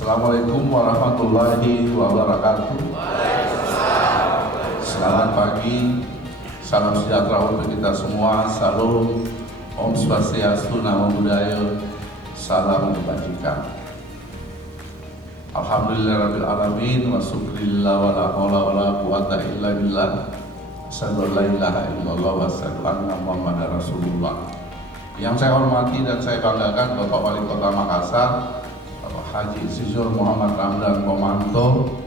Assalamualaikum warahmatullahi wabarakatuh. Selamat pagi, salam sejahtera untuk kita semua. Salam, Om Swastiastu, Namo Buddhaya, salam kebajikan. Alhamdulillahirabbil alamin wa syukurillah wa la haula wa la quwata illa billah. Asyhadu an la ilaha illallah wa asyhadu anna Muhammadar Rasulullah. Yang saya hormati dan saya banggakan Bapak Wali Kota Makassar, Bapak Haji Syizur Muhammad Ramdan Pomanto,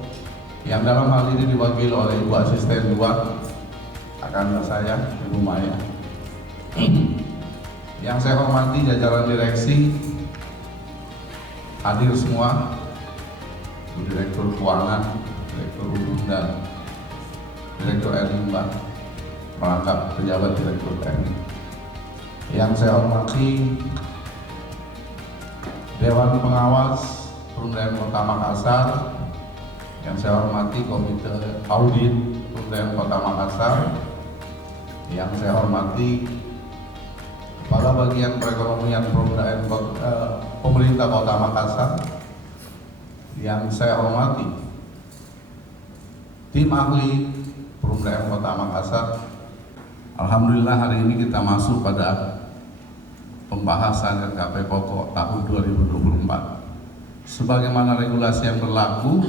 yang dalam hal ini diwakili oleh Ibu Asisten 2 akan saya, Ibu Maya. Yang saya hormati jajaran direksi, hadir semua, Direktur Keuangan, Direktur Umum dan Direktur Limbah, merangkap pejabat Direktur Teknik. Yang saya hormati Dewan Pengawas Perundang Kota Makassar, yang saya hormati Komite Audit Perundang Kota Makassar, yang saya hormati Kepala Bagian Perekonomian Perundang Pemerintah Kota Makassar, yang saya hormati tim ahli Perundang Kota Makassar. Alhamdulillah hari ini kita masuk pada pembahasan RKP pokok tahun 2024. Sebagaimana regulasi yang berlaku,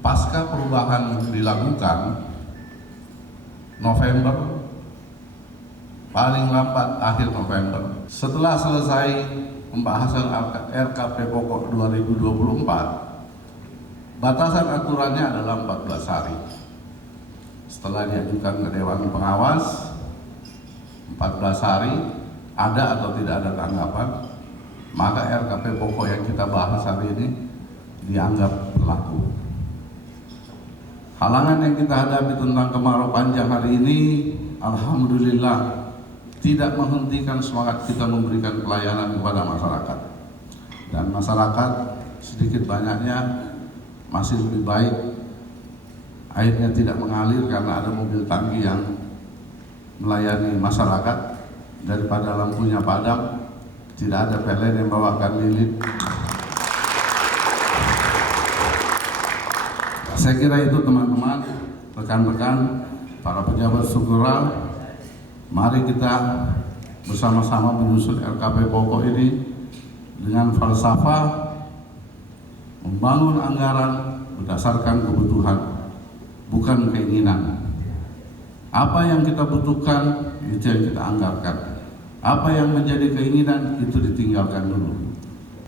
pasca perubahan dilakukan November, paling lambat akhir November. Setelah selesai pembahasan RKP pokok 2024, batasan aturannya adalah 14 hari. Setelah diajukan ke Dewan Pengawas, 14 hari, ada atau tidak ada tanggapan, maka RKP pokok yang kita bahas hari ini dianggap berlaku. Halangan yang kita hadapi tentang kemarau panjang hari ini, alhamdulillah, tidak menghentikan semangat kita memberikan pelayanan kepada masyarakat. Dan masyarakat sedikit banyaknya masih lebih baik, airnya tidak mengalir karena ada mobil tangki yang melayani masyarakat, daripada lampunya padam, tidak ada PLN yang bawakan lilin. Saya kira itu teman-teman, rekan-rekan, para pejabat struktural, mari kita bersama-sama menyusun RKP pokok ini dengan falsafah membangun anggaran berdasarkan kebutuhan, bukan keinginan. Apa yang kita butuhkan, itu yang kita anggarkan. Apa yang menjadi keinginan, itu ditinggalkan dulu.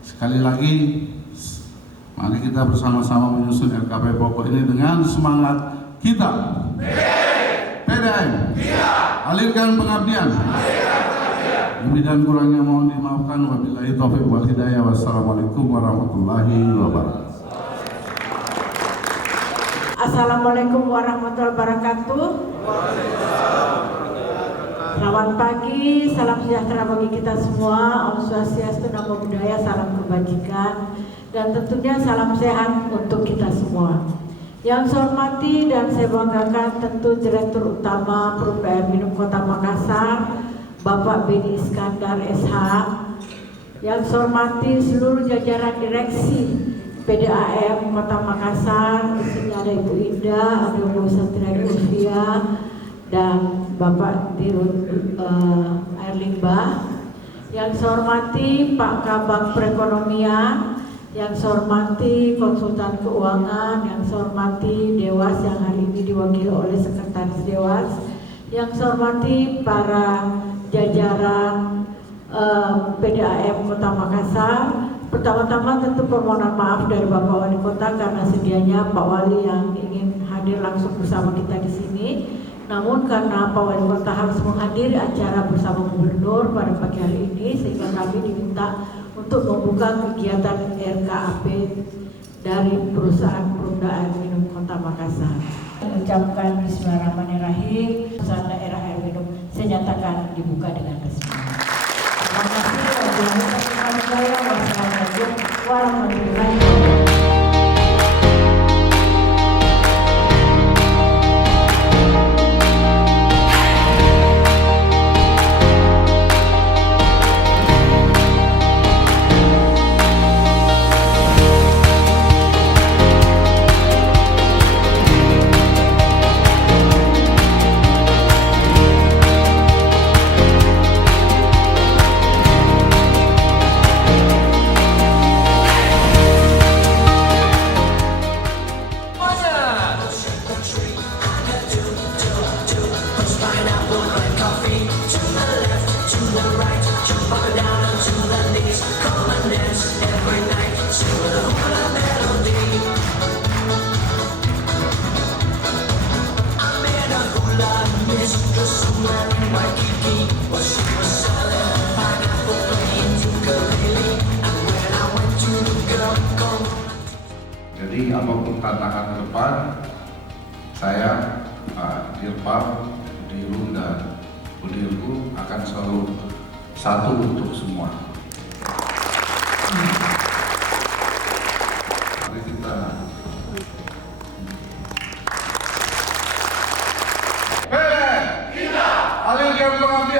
Sekali lagi, mari kita bersama-sama menyusun RKP pokok ini dengan semangat kita. PDM. Alirkan pengabdian. Lebih dan kurangnya mohon dimaafkan. Wabillahi taufiq wal hidayah. Wassalamualaikum warahmatullahi wabarakatuh. Assalamualaikum warahmatullahi wabarakatuh. Selamat pagi, salam sejahtera bagi kita semua. Om Swastiastu, Namo Buddhaya, salam kebajikan, dan tentunya salam sehat untuk kita semua. Yang saya hormati dan saya banggakan tentu Direktur Utama Perum Air Minum Kota Makassar, Bapak Beni Iskandar SH. Yang saya hormati seluruh jajaran direksi PDAM Kota Makassar, di sini ada Ibu Indah, ada Ibu Satria Gulfia, dan Bapak Dirut Air Limbah. Yang saya hormati Pak Kabag Perekonomian, yang saya hormati konsultan keuangan, yang saya hormati Dewas yang hari ini diwakili oleh Sekretaris Dewas, yang saya hormati para jajaran PDAM Kota Makassar. Pertama-tama tentu permohonan maaf dari Bapak Wali Kota karena sedianya Pak Wali yang ingin hadir langsung bersama kita di sini. Namun karena Pak Wali Kota harus menghadiri acara bersama Gubernur pada pagi hari ini, sehingga kami diminta untuk membuka kegiatan RKAP dari perusahaan Perumda Air Minum Kota Makassar. Mengucapkan Bismillahirrahmanirrahim, perusahaan daerah air minum saya nyatakan dibuka dengan resmi. Terima kasih. Wassalamualaikum warahmatullahi wabarakatuh. apapun tantangan ke depan, saya, Pak Dirpam, Dirun dan Budirku akan selalu satu untuk semua. Mari kita Alil Diam Pengabdian.